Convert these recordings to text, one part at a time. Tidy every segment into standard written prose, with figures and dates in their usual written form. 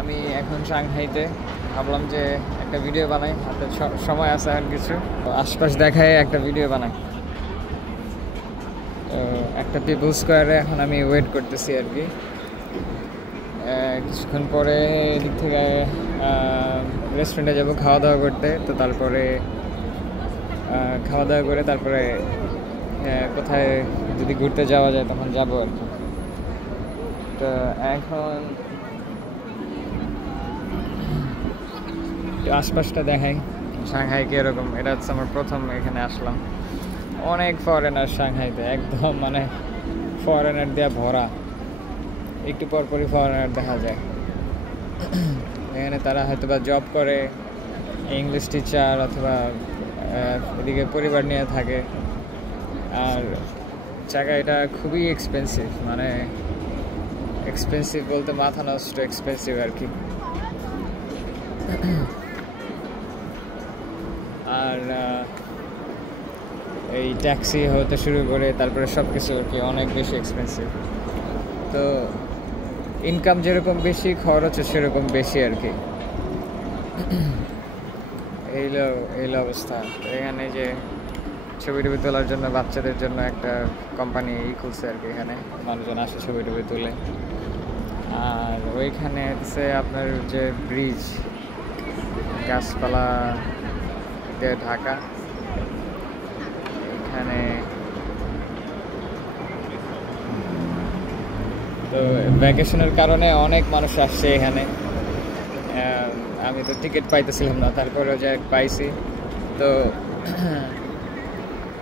আমি এখন সাংহাইতে ভাবলাম যে একটা ভিডিও বানাই, হাতে সময় আছে এখন কিছু আশপাশ দেখায় একটা ভিডিও বানাই। তো একটা পিপল স্কোয়ারে এখন আমি ওয়েট করতেছি আর কি। কিছুক্ষণ পরে এদিক থেকে রেস্টুরেন্টে যাব খাওয়া দাওয়া করতে। তো তারপরে খাওয়া দাওয়া করে তারপরে কোথায় যদি ঘুরতে যাওয়া যায় তখন যাবো আর কি। তো এখন আশপাশটা দেখাই সাংহাই কীরকম। এটা হচ্ছে আমার প্রথম এখানে আসলাম। অনেক ফরেনার সাংহাইতে, একদম মানে ফরেনার দিয়ে ভরা। একটু পরপরই ফরেনার দেখা যায় এখানে। তারা হয়তো বা জব করে, ইংলিশ টিচার অথবা এদিকে পরিবার নিয়ে থাকে। আর জায়গা এটা খুবই এক্সপেন্সিভ, মানে এক্সপেন্সিভ বলতে মাথা নষ্ট এক্সপেন্সিভ আর কি। আর এই ট্যাক্সি হতে শুরু করে তারপরে সব কিছু আর কি অনেক বেশি এক্সপেন্সিভ। তো ইনকাম যেরকম বেশি, খরচও সেরকম বেশি আর কি। এই অবস্থা। এখানে যে ছবি টবি তোলার জন্য বাচ্চাদের জন্য একটা কোম্পানি খুলছে আর কি। এখানে মানুষজন আসে ছবি টবি তুলে। আর ওইখানে হচ্ছে আপনার যে ব্রিজ, গাছপালা দিয়ে ঢাকা। এখানে তো ভ্যাকেশনের কারণে অনেক মানুষ আসছে এখানে। আমি তো টিকিট পাইতেছিলাম না, তারপরেও যে পাইছি। তো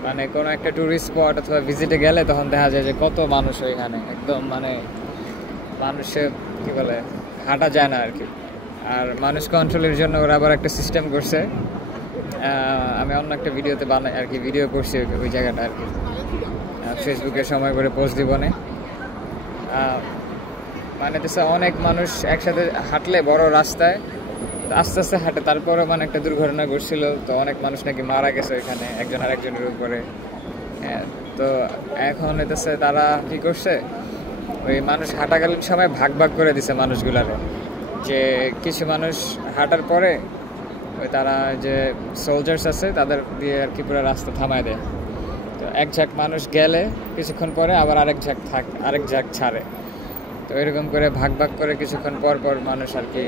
মানে কোনো একটা ট্যুরিস্ট স্পট অথবা ভিজিটে গেলে তখন দেখা যায় যে কত মানুষ ওইখানে, একদম মানে মানুষের কী বলে হাঁটা যায় না আর কি। আর মানুষ কন্ট্রোলের জন্য ওরা আবার একটা সিস্টেম করছে। আমি অন্য একটা ভিডিওতে বানাই আর কি, ভিডিও করছি ওই জায়গাটা আর কি। ফেসবুকে সময় করে পোস্ট দিব না। মানে অনেক মানুষ একসাথে হাঁটলে বড় রাস্তায় আস্তে আস্তে হাঁটে, তারপরে মানে একটা দুর্ঘটনা ঘটছিল। তো অনেক মানুষ নাকি মারা গেছে ওইখানে, একজন আরেকজনের উপরে। তো এখন হইতেছে তারা কি করছে, ওই মানুষ হাঁটাকালীন সময় ভাগ ভাগ করে দিছে মানুষগুলারে। যে কিছু মানুষ হাঁটার পরে ওই তারা যে সোলজার্স আছে তাদের দিয়ে আর কি পুরো রাস্তা থামায় দেয়। তো এক ঝাঁক মানুষ গেলে কিছুক্ষণ পরে আবার আরেক ঝাঁক ছাড়ে। তো এরকম করে ভাগ ভাগ করে কিছুক্ষণ পর পর মানুষ আর কি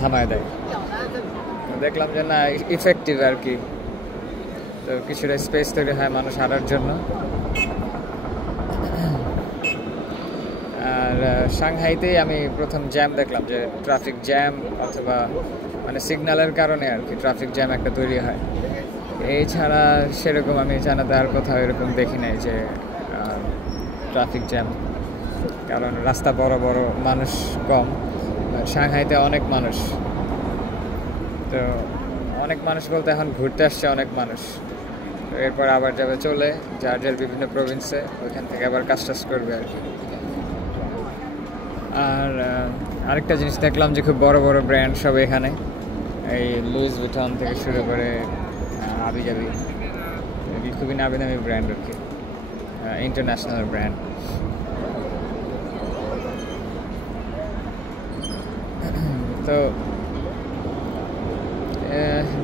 থামায় দেয়। দেখলাম যে না, ইফেক্টিভ আর কি। তো কিছুটা স্পেস তৈরি হয় মানুষ হাঁটার জন্য। আর সাংহাইতেই আমি প্রথম জ্যাম দেখলাম, যে ট্রাফিক জ্যাম অথবা মানে সিগন্যালের কারণে আর কি ট্রাফিক জ্যাম একটা তৈরি হয়। এছাড়া সেরকম আমি চায়নাতে আর কোথাও এরকম দেখি নাই যে ট্রাফিক জ্যাম। কারণ রাস্তা বড় বড়, মানুষ কম। সাংহাইতে অনেক মানুষ। তো অনেক মানুষ বলতে এখন ঘুরতে আসছে অনেক মানুষ। তো এরপর আবার যাবে চলে যার যার বিভিন্ন প্রভিন্সে, ওইখান থেকে আবার কাজ টাজ করবে আর কি। আর আরেকটা জিনিস দেখলাম যে খুব বড় বড় ব্র্যান্ড সব এখানে, এই লুইস ভিটন থেকে শুরু করে আবিজাবি, খুবই নামি দামি ব্র্যান্ড আর কি, ইন্টারন্যাশনাল ব্র্যান্ড। তো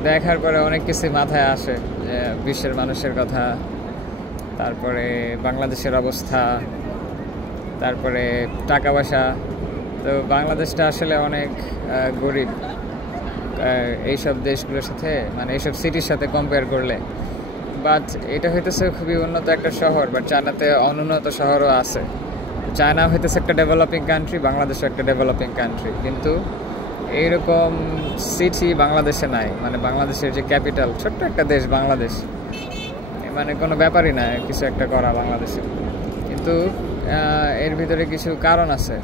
দেখার পরে অনেক কিছু মাথায় আসে, যে বিশ্বের মানুষের কথা, তারপরে বাংলাদেশের অবস্থা, তারপরে টাকা পয়সা। তো বাংলাদেশটা আসলে অনেক গরিব এইসব দেশগুলোর সাথে, মানে এইসব সিটির সাথে কম্পেয়ার করলে। বাট এটা হইতেছে খুবই উন্নত একটা শহর, বাট চায়নাতে অনুন্নত শহরও আছে। চায়না হইতেছে একটা ডেভেলপিং কান্ট্রি, বাংলাদেশও একটা ডেভেলপিং কান্ট্রি, কিন্তু এইরকম সিটি বাংলাদেশে নাই। মানে বাংলাদেশের যে ক্যাপিটাল, ছোট্ট একটা দেশ বাংলাদেশ, মানে কোনো ব্যাপারই না কিছু একটা করা বাংলাদেশে। কিন্তু এর ভিতরে কিছু কারণ আছে।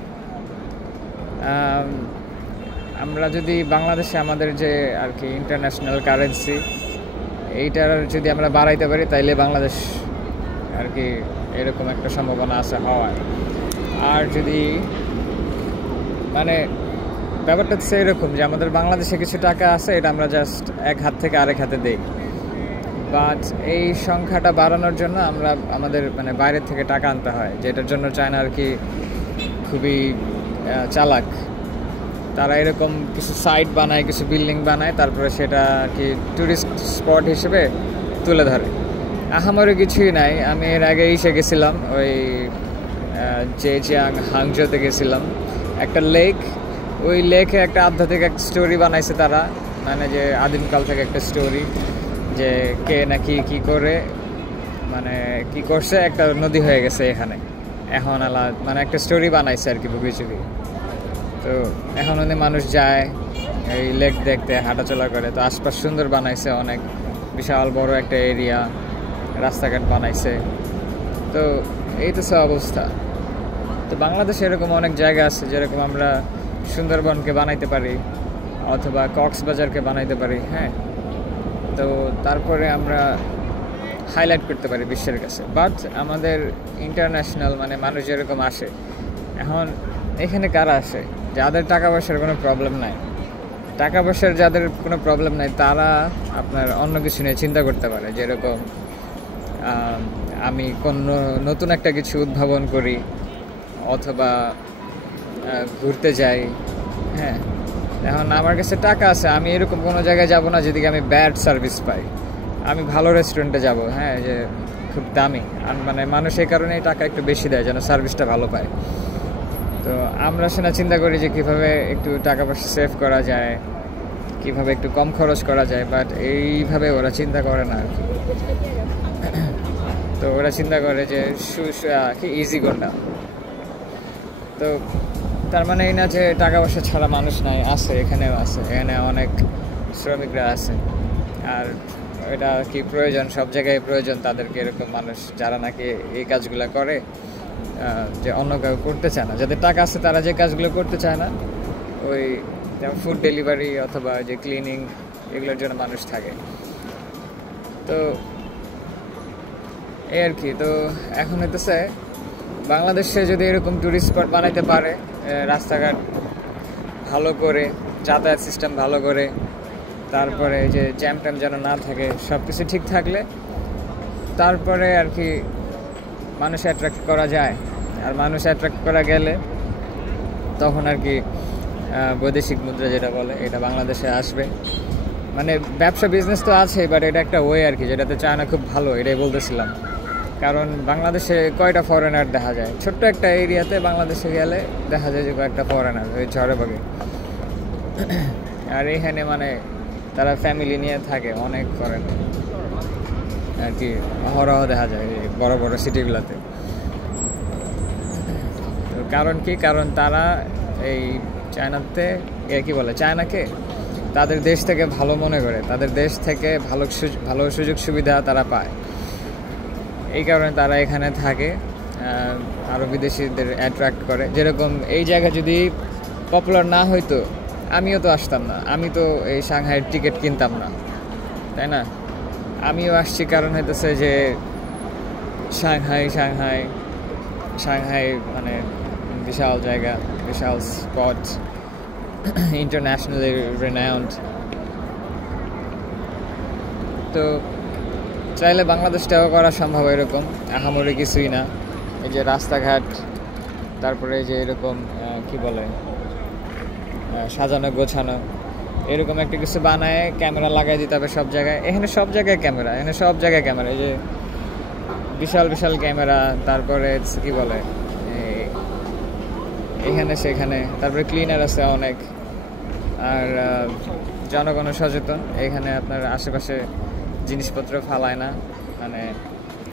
আমরা যদি বাংলাদেশে আমাদের যে আর কি ইন্টারন্যাশনাল কারেন্সি, এইটার যদি আমরা বাড়াইতে পারি, তাইলে বাংলাদেশ আর কি এরকম একটা সম্ভাবনা আছে হওয়ার। আর যদি মানে ব্যাপারটা হচ্ছে এরকম যে আমাদের বাংলাদেশে কিছু টাকা আছে, এটা আমরা জাস্ট এক হাত থেকে আরেক হাতে দেই। বাট এই সংখ্যাটা বাড়ানোর জন্য আমরা আমাদের মানে বাইরের থেকে টাকা আনতে হয়, যেটার জন্য চায়না আর কি খুবই চালাক। তারা এরকম কিছু সাইট বানায়, কিছু বিল্ডিং বানায়, তারপরে সেটা আর কি ট্যুরিস্ট স্পট হিসেবে তুলে ধরে। আহামরি কিছুই নাই। আমি এর আগে এসে গেছিলাম, ওই জেজিয়াং হাংজোতে গেছিলাম, একটা লেক, ওই লেকে একটা আধ্যাত্মিক একটা স্টোরি বানাইছে তারা, মানে যে আদিমকাল থেকে একটা স্টোরি, যে কে নাকি কি করে মানে কি করছে, একটা নদী হয়ে গেছে এখানে এখন মানে একটা স্টোরি বানাইছে আর কি বুগিচুরি। তো এখন অনেক মানুষ যায় এই লেক দেখতে, হাঁটাচলা করে। তো আশপাশ সুন্দর বানাইছে, অনেক বিশাল বড় একটা এরিয়া, রাস্তাঘাট বানাইছে। তো এই তো সব অবস্থা। তো বাংলাদেশে এরকম অনেক জায়গা আছে, যেরকম আমরা সুন্দরবনকে বানাইতে পারি অথবা কক্সবাজারকে বানাইতে পারি, হ্যাঁ। তো তারপরে আমরা হাইলাইট করতে পারি বিশ্বের কাছে। বাট আমাদের ইন্টারন্যাশনাল মানে মানুষ যেরকম আসে, এখন এখানে কারা আসে? যাদের টাকা পয়সার কোনো প্রবলেম নাই, টাকা পয়সার যাদের কোনো প্রবলেম নাই, তারা আপনার অন্য কিছু নিয়ে চিন্তা করতে পারে। যেরকম আমি কোনো নতুন একটা কিছু উদ্ভাবন করি অথবা ঘুরতে যাই, হ্যাঁ। এখন আমার কাছে টাকা আছে, আমি এরকম কোনো জায়গায় যাব না যেদিকে আমি ব্যাড সার্ভিস পাই। আমি ভালো রেস্টুরেন্টে যাব, হ্যাঁ, যে খুব দামি, আর মানে মানুষ এই কারণেই টাকা একটু বেশি দেয় যেন সার্ভিসটা ভালো পায়। তো আমরা সেটা চিন্তা করি যে কীভাবে একটু টাকা পয়সা সেভ করা যায়, কীভাবে একটু কম খরচ করা যায়, বাট এইভাবে ওরা চিন্তা করে না আর কি। তো ওরা চিন্তা করে যে কি ইজি কোনটা। তো তার মানে এই না যে টাকা পয়সা ছাড়া মানুষ নাই, আছে, এখানেও আছে, এখানে অনেক শ্রমিকরা আছে। আর এটা কি প্রয়োজন, সব জায়গায় প্রয়োজন তাদেরকে এরকম মানুষ যারা নাকি এই কাজগুলো করে, যে অন্য কেউ করতে চায় না। যাদের টাকা আছে তারা যে কাজগুলো করতে চায় না, ওই যেমন ফুড ডেলিভারি অথবা যে ক্লিনিং, এগুলোর জন্য মানুষ থাকে। তো এই আর কি। তো এখন হইতেছে বাংলাদেশে যদি এরকম ট্যুরিস্ট স্পট বানাইতে পারে, রাস্তাঘাট ভালো করে, যাতায়াত সিস্টেম ভালো করে, তারপরে যে জ্যাম ট্যাম যেন না থাকে, সব কিছু ঠিক থাকলে তারপরে আর কি মানুষ অ্যাট্রাক্ট করা যায়। আর মানুষ অ্যাট্রাক্ট করা গেলে তখন আর কি বৈদেশিক মুদ্রা যেটা বলে, এটা বাংলাদেশে আসবে। মানে ব্যবসা বিজনেস তো আছে, বাট এটা একটা ওয়ে আর কি, যেটাতে চায়না খুব ভালো, এটাই বলতেছিলাম। কারণ বাংলাদেশে কয়টা ফরেনার দেখা যায়, ছোট্ট একটা এরিয়াতে বাংলাদেশে গেলে দেখা যায় যে কয়েকটা ফরেনার ওই ঝড়ে বাগে। আর এখানে মানে তারা ফ্যামিলি নিয়ে থাকে, অনেক ফরেনার আর কি অহরহ দেখা যায় এই বড় বড় সিটিগুলোতে। কারণ কি? কারণ তারা এই চায়নাতে কি বলে, চায়নাকে তাদের দেশ থেকে ভালো মনে করে, তাদের দেশ থেকে ভালো সুযোগ সুবিধা তারা পায়, এই কারণে তারা এখানে থাকে, আরও বিদেশিদের অ্যাট্রাক্ট করে। যেরকম এই জায়গা যদি পপুলার না হইতো, আমিও তো আসতাম না, আমি তো এই সাংহাইয়ের টিকিট কিনতাম না, তাই না? আমিও আসছি কারণ হইতেছে যে সাংহাই মানে বিশাল জায়গা, বিশাল স্পট, ইন্টারন্যাশনালি রেনাউন্ড। তো চাইলে বাংলাদেশটাও করা সম্ভব এরকম, আহামরি কিছুই না। এই যে রাস্তাঘাট, তারপরে যে এরকম কি বলে সাজানো গোছানো, এরকম একটা কিছু বানায় ক্যামেরা লাগাই দিতে হবে সব জায়গায়। এখানে সব জায়গায় ক্যামেরা, এখানে সব জায়গায় ক্যামেরা, এই যে বিশাল বিশাল ক্যামেরা, তারপরে কি বলে এখানে সেখানে, তারপরে ক্লিনার আছে অনেক। আর জনগণ সচেতন, এখানে আপনার আশেপাশে জিনিসপত্র ফালায় না, মানে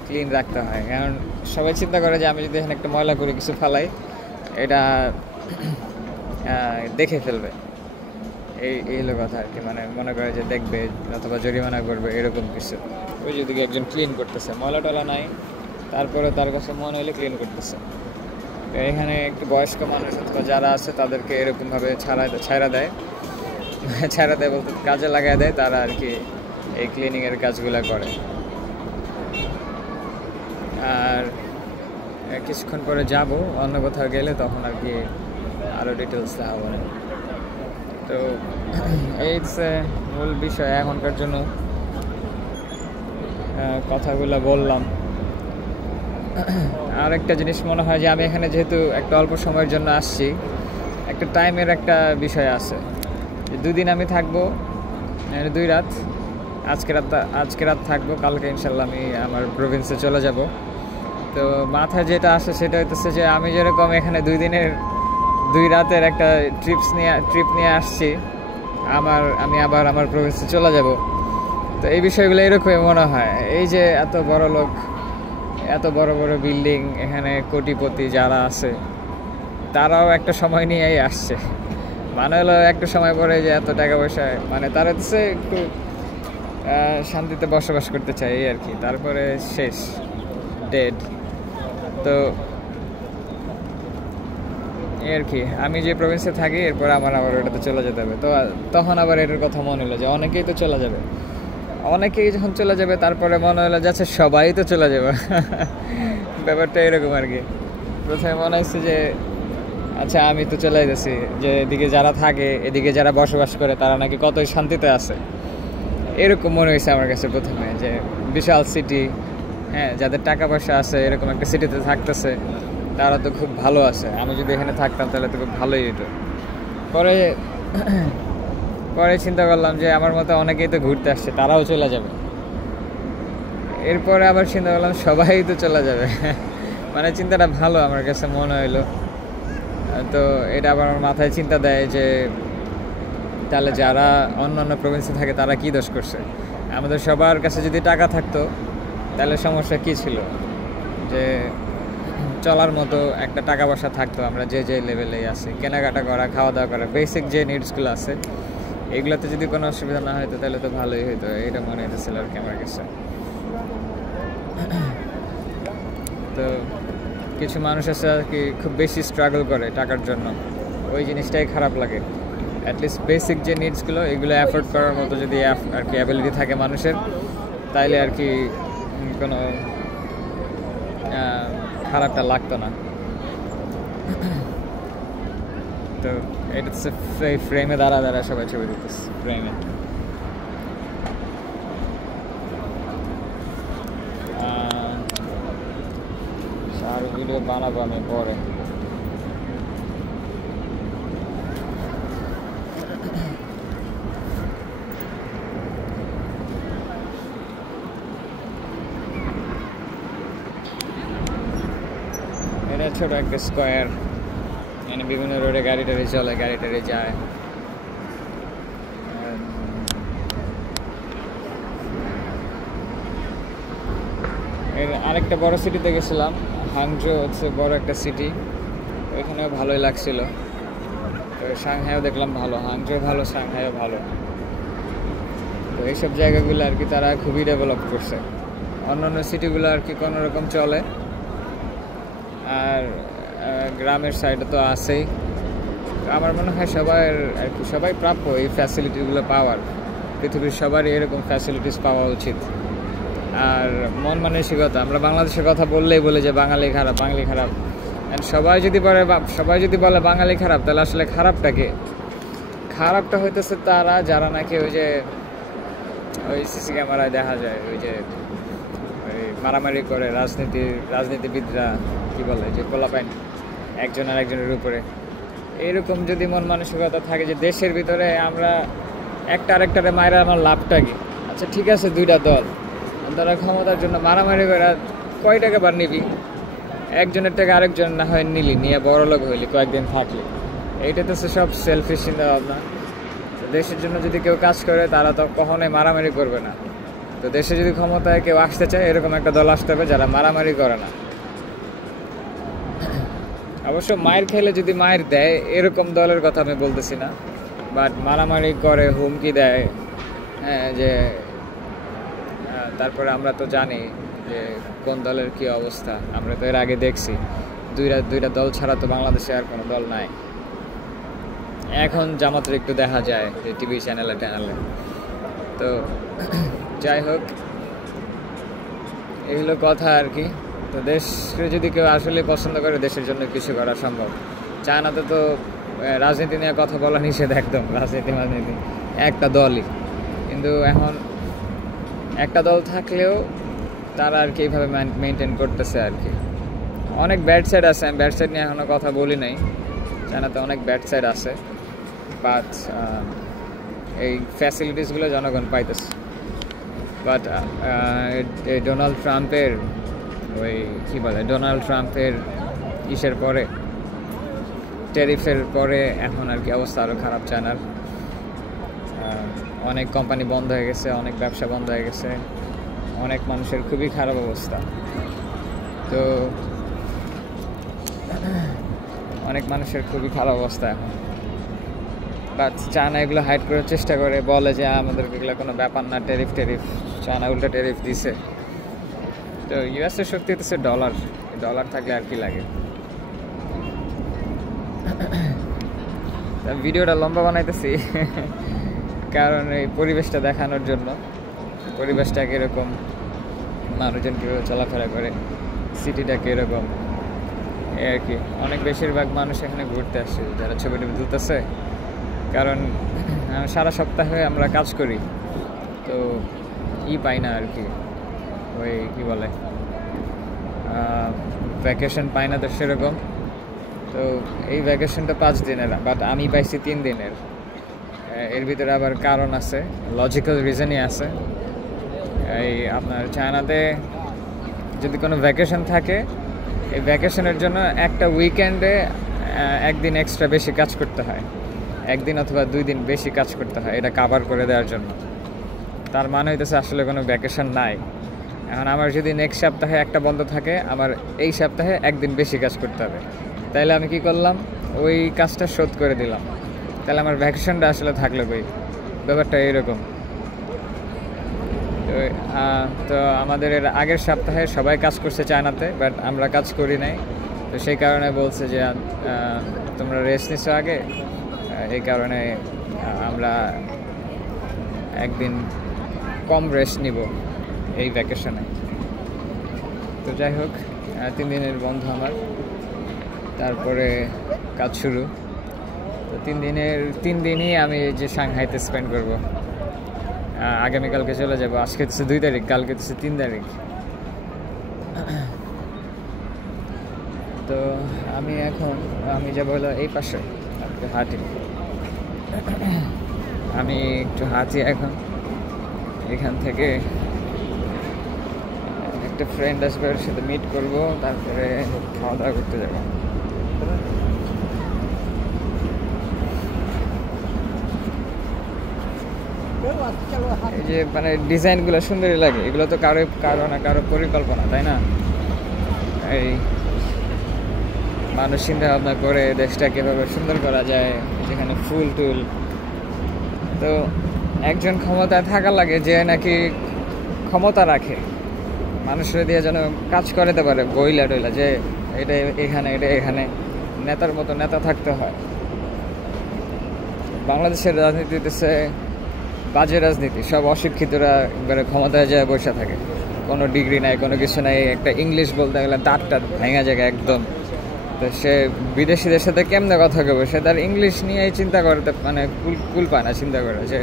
ক্লিন রাখতে হয়। কারণ সবাই চিন্তা করে যে আমি যদি এখানে একটা ময়লা করে কিছু ফালাই, এটা দেখে ফেলবে, এই হলো কথা আর কি। মানে মনে করে যে দেখবে অথবা জরিমানা করবে, এরকম কিছু। ওই যদি একজন ক্লিন করতেছে, ময়লা টলা নাই, তারপরে তার কাছে মনে হলে ক্লিন করতেছে। তো এখানে একটু বয়স্ক মানুষ অথবা যারা আছে তাদেরকে এরকমভাবে ছাড়া দেয় বলতে কাজে লাগাই দেয়, তারা আর কি এই ক্লিনিংয়ের কাজগুলো করে। আর কিছুক্ষণ পরে যাব অন্য কোথাও গেলে, তখন আর কি আরও ডিটেলস দেওয়া হবে। তো এই মূল বিষয় এখনকার জন্য কথাগুলো বললাম। আর একটা জিনিস মনে হয় যে আমি এখানে যেহেতু একটা অল্প সময়ের জন্য আসছি, একটা টাইমের একটা বিষয় আছে, যে 2 দিন আমি থাকবো, 2 রাত, আজকে রাত থাকবো, কালকে ইনশাল্লাহ আমি আমার প্রভিন্সে চলে যাব। তো মাথায় যেটা আসে সেটা হইতেছে যে আমি যেরকম এখানে 2 দিনের 2 রাতের একটা ট্রিপ নিয়ে আসছি, আমি আবার আমার প্রভিন্সে চলে যাব। তো এই বিষয়গুলো এরকমই মনে হয়। এই যে এত বড় লোক, এত বড় বড় বিল্ডিং, এখানে কোটিপতি যারা আছে তারাও একটা সময় নিয়েই আসছে। মানে হলো একটা সময় পরে যে এত টাকা পয়সা, মানে তারা হচ্ছে একটু শান্তিতে বসবাস করতে চায় এই আর কি, তারপরে শেষ, ডেড। তো এই আর কি, আমি যে প্রভিন্সে থাকি এরপর আবার ওটাতে চলে যেতে হবে। তো তখন আবার এটার কথা মনে হলো যে অনেকেই তো চলে যাবে, অনেকেই যখন চলে যাবে তারপরে মনে হলো যাচ্ছে সবাই তো চলে যাবে। ব্যাপারটা এরকম আর কি। প্রথমে মনে হচ্ছে যে আচ্ছা আমি তো চলে যেতেছি, যে এদিকে যারা থাকে, এদিকে যারা বসবাস করে তারা নাকি কতই শান্তিতে আছে, এরকম মনে হয়েছে আমার কাছে প্রথমে। যে বিশাল সিটি, হ্যাঁ, যাদের টাকা পয়সা আছে এরকম একটা সিটিতে থাকতেছে, তারা তো খুব ভালো আছে। আমি যদি এখানে থাকতাম তাহলে তো খুব ভালোই হতো। পরে চিন্তা করলাম যে আমার মতো অনেকেই তো ঘুরতে আসছে, তারাও চলে যাবে। এরপরে আবার চিন্তা করলাম সবাই তো চলে যাবে। মানে চিন্তাটা ভালো আমার কাছে মনে হইলো। তো এটা আবার আমার মাথায় চিন্তা দেয় যে তাহলে যারা অন্য প্রভিন্সে থাকে তারা কি দোষ করছে? আমাদের সবার কাছে যদি টাকা থাকতো তাহলে সমস্যা কি ছিল? যে চলার মতো একটা টাকা পয়সা থাকতো, আমরা যে লেভেলেই আছি, কেনাকাটা করা, খাওয়া দাওয়া করা, বেসিক যে নিডসগুলো আছে এগুলোতে যদি কোনো অসুবিধা না হতো তাহলে তো ভালোই হতো, এটা মনে হতেছিল আর কি আমার কাছে। তো কিছু মানুষ আছে আর কি খুব বেশি স্ট্রাগল করে টাকার জন্য, ওই জিনিসটাই খারাপ লাগে। অ্যাটলিস্ট বেসিক যে নিডসগুলো এগুলো অ্যাফোর্ড করার মতো যদি আর কি অ্যাবিলিটি থাকে মানুষের, তাইলে আর কি কোনো খারাপটা লাগতো না। তো এটা হচ্ছে ফ্রেমে দাঁড়া সবাই ছবি দিতেছে, ফ্রেমে। আর ভিডিও বানাবো আমি পরে। এটা ছোট একটা স্কোয়ার, মানে বিভিন্ন রোডে গাড়ি টাড়ি চলে, গাড়ি টাড়ি যায়। এর আরেকটা বড় সিটিতে গেছিলাম, হাংজো হচ্ছে বড় একটা সিটি, ওইখানেও ভালোই লাগছিল। তো সাংহাইও দেখলাম ভালো, হাংজো ভালো, সাংহাইও ভালো। তো এইসব জায়গাগুলো আর কি তারা খুবই ডেভেলপ করছে। অন্যান্য সিটিগুলো আর কি কোনোরকম চলে, আর গ্রামের সাইডে তো আছেই। আমার মনে হয় সবাই প্রাপ্য এই ফ্যাসিলিটিগুলো পাওয়ার। পৃথিবীর সবারই এরকম ফ্যাসিলিটিস পাওয়া উচিত। আর মন মানসিকতা, আমরা বাংলাদেশের কথা বললেই বলে যে বাঙালি খারাপ, বাঙালি খারাপ। সবাই যদি বলে বাঙালি খারাপ, তাহলে আসলে খারাপটা কে? খারাপটা হইতেছে তারা যারা নাকি ওই সিসি ক্যামেরায় দেখা যায় ওই যে ওই মারামারি করে, রাজনীতিবিদরা কি বলে যে পোলাপাইন একজন আর একজনের উপরে। এইরকম যদি মন মানসিকতা থাকে যে দেশের ভিতরে আমরা একটা আরেকটারে মায়েরা আমার লাভটা কি? আচ্ছা ঠিক আছে, 2টা দল, তারা ক্ষমতার জন্য মারামারি করে কয় টাকা বার নিবি? একজনের টাকা আরেকজন না হয় নিয়ে বড় লোক হইলি কয়েকদিন থাকলি। এইটা তো সব সেলফিশ চিন্তা ভাবনা। দেশের জন্য যদি কেউ কাজ করে তারা তো কখনোই মারামারি করবে না। তো দেশে যদি ক্ষমতায় কেউ আসতে চায়, এরকম একটা দল আসতে হবে যারা মারামারি করে না। অবশ্য মায়ের খেলে যদি মায়ের দেয়, এরকম দলের কথা আমি বলতেছি না, বাট মারামারি করে, হুমকি দেয়, হ্যাঁ, যে তারপরে আমরা তো জানি যে কোন দলের কি অবস্থা। আমরা তো এর আগে দেখছি, দুইটা দল ছাড়া তো বাংলাদেশে আর কোনো দল নাই। এখন জামাতের একটু দেখা যায় যে টিভি চ্যানেলে। তো যাই হোক, এই হলো কথা আর কি। তো দেশকে যদি কেউ আসলে পছন্দ করে, দেশের জন্য কিছু করা সম্ভব। চায়নাতে তো রাজনীতি নিয়ে কথা বলা নিষেধ একদম, রাজনীতি একটা দলই। কিন্তু এখন একটা দল থাকলেও তারা আর কি এইভাবে মেনটেন করতেছে আর কি। অনেক ব্যাড সাইড আছে, আমি ব্যাড সাইড নিয়ে এখনও কথা বলি নাই। চায়নাতে অনেক ব্যাড সাইড আছে, বাট এই ফ্যাসিলিটিসগুলো জনগণ পাইতেছে। বাট ডোনাল্ড ট্রাম্পের ডোনাল্ড ট্রাম্পের ইসের পরে, ট্যারিফের পরে এখন আর কি অবস্থা আরও খারাপ চায়নার। অনেক কোম্পানি বন্ধ হয়ে গেছে, অনেক ব্যবসা বন্ধ হয়ে গেছে, অনেক মানুষের খুবই খারাপ অবস্থা। তো অনেক মানুষের খুবই খারাপ অবস্থা এখন। বাট চায়না এগুলো হাইড করার চেষ্টা করে, বলে যে আমাদেরকে এগুলো কোনো ব্যাপার না, ট্যারিফ। চায়না উল্টা ট্যারিফ দিছে। তো ইউএসের শক্তি হচ্ছে ডলার থাকলে আর কি লাগে। ভিডিওটা লম্বা বানাইতেছি কারণ এই পরিবেশটা দেখানোর জন্য, পরিবেশটা কীরকম, মানুষজন কীভাবে চলাফেরা করে, সিটিটা কীরকম আর কি। অনেক বেশিরভাগ মানুষ এখানে ঘুরতে আসে যারা ছবি টবি তুলতেছে, কারণ সারা সপ্তাহে আমরা কাজ করি, তো পাই না আর কি, ওই কী বলে ভ্যাকেশন পাই না তো সেরকম। তো এই ভ্যাকেশনটা 5 দিনের, বাট আমি পাইছি 3 দিনের। এর ভিতরে আবার কারণ আছে, লজিক্যাল রিজনই আছে। এই আপনার চায়নাতে যদি কোনো ভ্যাকেশন থাকে, এই ভ্যাকেশনের জন্য একটা উইকেন্ডে 1 দিন এক্সট্রা বেশি কাজ করতে হয়, 1 দিন অথবা 2 দিন বেশি কাজ করতে হয় এটা কাভার করে দেওয়ার জন্য। তার মানে হইতেছে আসলে কোনো ভ্যাকেশন নাই। এখন আমার যদি নেক্সট সপ্তাহে একটা বন্ধ থাকে, আমার এই সপ্তাহে 1 দিন বেশি কাজ করতে হবে, তাইলে আমি কি করলাম, ওই কাজটা শোধ করে দিলাম, তাহলে আমার ভ্যাকেশনটা আসলে থাকলো কই। ব্যাপারটা এইরকম। তো আমাদের এর আগের সপ্তাহে সবাই কাজ করছে চায়নাতে, বাট আমরা কাজ করি নাই। তো সেই কারণে বলছে যে তোমরা রেস্ট নিছো আগে, এই কারণে আমরা 1 দিন কম রেস্ট নিব এই ভ্যাকেশনে। তো যাই হোক, 3 দিনের বন্ধ আমার, তারপরে কাজ শুরু। তো 3 দিনই আমি যে সাংহাইতে স্পেন্ড করব। আগামীকালকে চলে যাব। আজকে হচ্ছে 2 তারিখ, কালকে হচ্ছে 3 তারিখ। তো আমি যাবো হলো এই পাশে হাঁটি, আমি একটু হাঁটি এখন। এখান থেকে একটা ফ্রেন্ড আসবে, ওর সাথে মিট করব, তারপরে খাওয়া দাওয়া করতে যাব। এই যে মানে ডিজাইনগুলো সুন্দরই লাগে, এগুলো তো কারো পরিকল্পনা, তাই না? এই মানুষ চিন্তা ভাবনা করে দেশটা কীভাবে সুন্দর করা যায়, যেখানে ফুল টুল। তো একজন ক্ষমতায় থাকা লাগে যে নাকি ক্ষমতা রাখে, মানুষের দিয়ে যেন কাজ করাতে পারে, বইলা টইলা যে এটা এখানে নেতার মতো নেতা থাকতে হয়। বাংলাদেশের রাজনীতি হচ্ছে বাজে রাজনীতি, সব অশিক্ষিতরা একবারে ক্ষমতায় যায় বসে থাকে, কোনো ডিগ্রি নাই, কোনো কিছু নাই। একটা ইংলিশ বলতে গেলে দাঁতটা ভেঙা জায়গা একদম। তো সে বিদেশিদের সাথে কেমনে কথা কবে, সে তার ইংলিশ নিয়েই চিন্তা করতে মানে কুল পায় না চিন্তা করে যে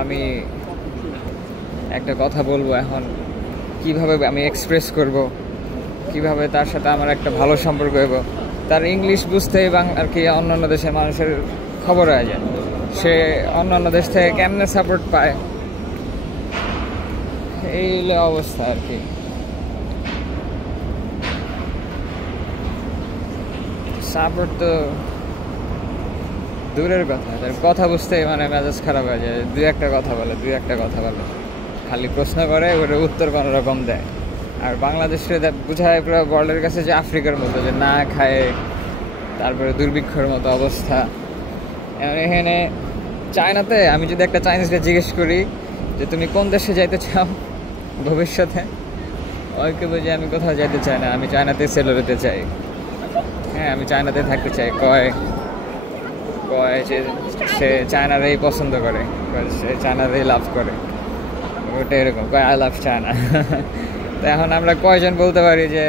আমি একটা কথা বলবো, এখন কিভাবে আমি এক্সপ্রেস করব, কিভাবে তার সাথে আমার একটা ভালো সম্পর্ক হইব। তার ইংলিশ বুঝতেই আর কি অন্যান্য দেশের মানুষের খবর হয়ে যায়, সে অন্যান্য দেশ থেকে কেমনে সাপোর্ট পায়, এই অবস্থা আর কি। সাপোর্ট তো দূরের কথা, তার কথা বুঝতেই মানে মেজাজ খারাপ হয়ে যায়। 2-1টা কথা বলে, খালি প্রশ্ন করে, ওর উত্তর কোনো রকম দেয়। আর বাংলাদেশে বুঝায় পুরো ওয়ার্ল্ডের কাছে যে আফ্রিকার মতো, যে না খায়, তারপরে দুর্ভিক্ষর মতো অবস্থা। এখানে চায়নাতে আমি যদি একটা চাইনিজকে জিজ্ঞেস করি যে তুমি কোন দেশে যাইতে চাও ভবিষ্যতে, ওইকে বুঝি আমি কোথাও যাইতে চাই না, আমি চায়নাতে সেটেল হতে চাই। হ্যাঁ, আমি চায়নাতে থাকতে চাই। কয় যে সে চায়নারই পছন্দ করে, সে চায়নারই লাভ করে, ওটা এরকম কয় আই লাভ চায়না। তো এখন আমরা কয়জন বলতে পারি যে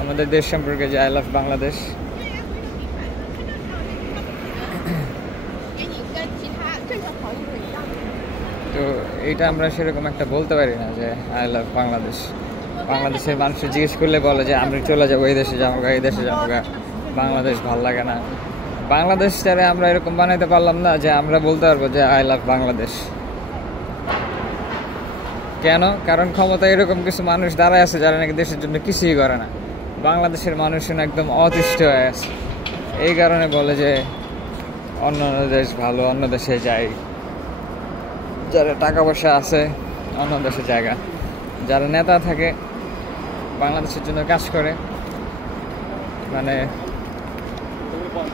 আমাদের দেশ সম্পর্কে যে আই লাভ বাংলাদেশ? তো এইটা আমরা সেরকম একটা বলতে পারি না যে আই লাভ বাংলাদেশ। বাংলাদেশের মানুষ জিজ্ঞেস করলে বলে যে আমরা চলে যাবো এই দেশে যাবো, এই দেশে যাবো, বাংলাদেশ ভাল লাগে না। বাংলাদেশটারে আমরা এরকম বানাইতে পারলাম না যে আমরা বলতে পারবো যে আই লাভ বাংলাদেশ। কেন? কারণ ক্ষমতা এরকম কিছু মানুষ দাঁড়ায় আছে যারা নাকি দেশের জন্য কিছুই করে না। বাংলাদেশের মানুষ একদম অতিষ্ঠ হয়ে আছে, এই কারণে বলে যে অন্য দেশ ভালো, অন্য দেশে যাই। যারা টাকা পয়সা আছে অন্য দেশে জায়গা, যারা নেতা থাকে বাংলাদেশের জন্য কাজ করে, মানে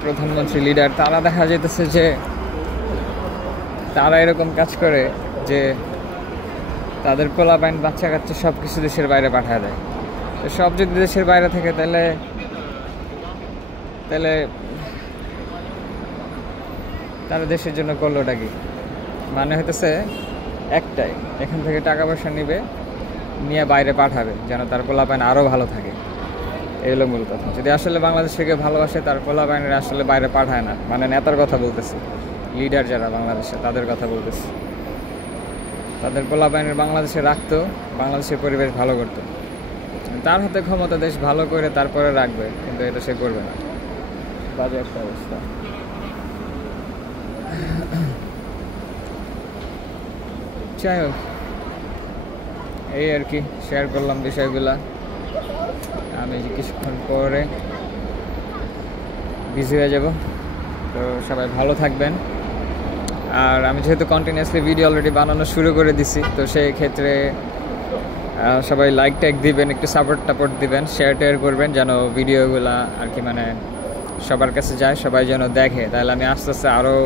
প্রধানমন্ত্রী, লিডার, তারা দেখা যেতেছে যে তারা এরকম কাজ করে যে তাদের পোলাপাইন, বাচ্চা কাচ্চা সব কিছু দেশের বাইরে পাঠিয়ে দেয়। তো সব যদি দেশের বাইরে থাকে তাহলে তারা দেশের জন্য করলোটা কি? মানে হইতেছে একটাই, এখান থেকে টাকা পয়সা নিয়ে বাইরে পাঠাবে যেন তার পোলাপাইন আরও ভালো থাকে। এই হলো মূল কথা। যদি আসলে বাংলাদেশ থেকে ভালোবাসে তার পোলাপাইনের আসলে বাইরে পাঠায় না। মানে নেতার কথা বলতেছি, লিডার যারা বাংলাদেশে তাদের কথা বলতেছি। তাদের পোলাপাইনের বাংলাদেশে রাখতো, বাংলাদেশের পরিবেশ ভালো করতো। তার হাতে ক্ষমতা, দেশ ভালো করে তারপরে রাখবে, কিন্তু এটা সে করবে না। বাজে একটা অবস্থা। যাই হোক, এই আর কি শেয়ার করলাম বিষয়গুলা। আমি কিছুক্ষণ পরে বিজি হয়ে যাব, তো সবাই ভালো থাকবেন। আর আমি যেহেতু কন্টিনিউয়াসলি ভিডিও অলরেডি বানানো শুরু করে দিছি, তো সেই ক্ষেত্রে সবাই লাইক ট্যাগ দিবেন, একটু সাপোর্ট দিবেন, শেয়ার করবেন যেন ভিডিওগুলা আর কি মানে সবার কাছে যায়, সবাই যেন দেখে। তাহলে আমি আস্তে আস্তে আরও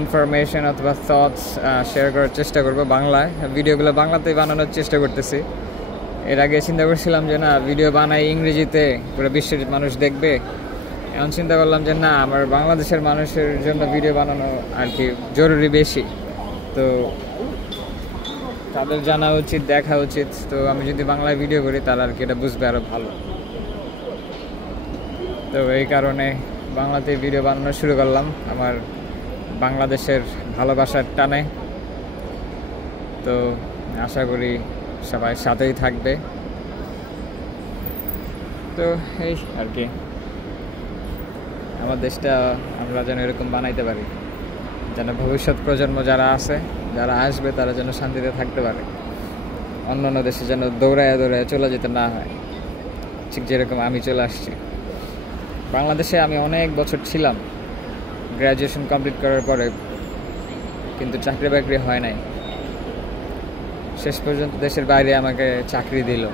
ইনফরমেশন অথবা থটস শেয়ার করার চেষ্টা করব বাংলায়। ভিডিওগুলো বাংলাতেই বানানোর চেষ্টা করতেছি। এর আগে চিন্তা করছিলাম যে না, ভিডিও বানাই ইংরেজিতে, পুরো বিশ্বের মানুষ দেখবে। এখন চিন্তা করলাম যে না, আমার বাংলাদেশের মানুষের জন্য ভিডিও বানানো আর কি জরুরি বেশি, তো তাদের জানা উচিত, দেখা উচিত। তো আমি যদি বাংলায় ভিডিও করি তারা আর কি এটা বুঝবে আরও ভালো। তো এই কারণে বাংলাতেই ভিডিও বানানো শুরু করলাম আমার বাংলাদেশের ভালোবাসার টানে। তো আশা করি সবাই সাথেই থাকবে। তো এই আর কি, আমার দেশটা আমরা যেন এরকম বানাইতে পারি, যেন ভবিষ্যৎ প্রজন্ম যারা আছে, যারা আসবে, তারা যেন শান্তিতে থাকতে পারে। অন্য দেশে যেন দৌড়ায় চলে যেতে না হয়, ঠিক যেরকম আমি চলে আসছি। বাংলাদেশে আমি অনেক বছর ছিলাম, গ্র্যাজুয়েশন কমপ্লিট করার পরে, কিন্তু চাকরি বাকরি হয় নাই। শেষ পর্যন্ত দেশের বাইরে আমাকে চাকরি দিল,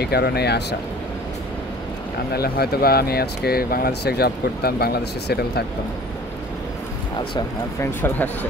এই কারণেই আসা। আর নাহলে হয়তো বা আমি আজকে বাংলাদেশে জব করতাম, বাংলাদেশে সেটেল থাকতাম। আচ্ছা, আমার ফ্রেন্ড চলে আসছে।